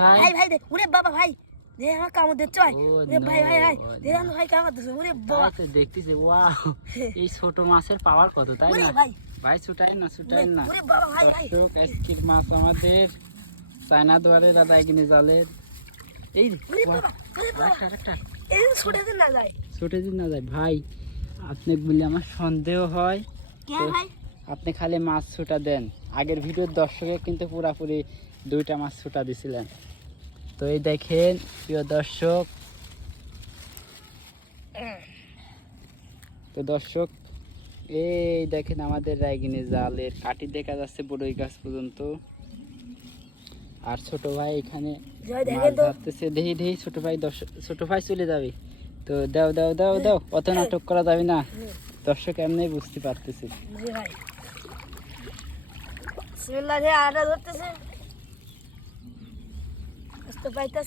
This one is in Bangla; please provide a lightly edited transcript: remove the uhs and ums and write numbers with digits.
ভাই ভাই দেখ ওরে বাবা ভাই দে আমার কামড় দে চয় ওরে ভাই ভাই ভাই দে আমার ভাই কামড় দিছে ওরে বাবা তো দেখতেছি ওয়াও এই ছোট মাছের পাওয়ার কত তাই ওরে না ভাই ভাই ছুটাই না ওরে বাবা ভাই ভাই দর্শক আজকের মাছ আমাদের চায়না দুয়ারের রায়গিনি জালের এই ওরে বাবা ওরে বাবা একটা এই ছুটে দিন না যায় ছোটে দিন না যায় ভাই আপনি বললে আমার সন্দেহ হয় কে তো ভাই আপনি খালি মাছ ছুটা দেন আগের ভিডিওর দর্শকে কিন্তু পুরাপুরি 2টা মাছ ছুটা দিছিলেন তো এই দেখেন প্রিয় দর্শক তো দর্শক এই দেখেন আমাদের রায়গিনি জালের কাঠি দেখা যাচ্ছে বড়ই গাছ পর্যন্ত আর ছোট ভাই এখানে জয় মাছ দেখেন তো ধরতেছে দেখি দেখি ছোট ভাই চলে যাবে তো দাও দাও দাও দাও অত নাটক করা যাবে না দর্শক এমনি বুঝতে পারতেছি জি ভাই বিসমিল্লাহ রে আটা ধরতেছে আস্তে পাইতাছে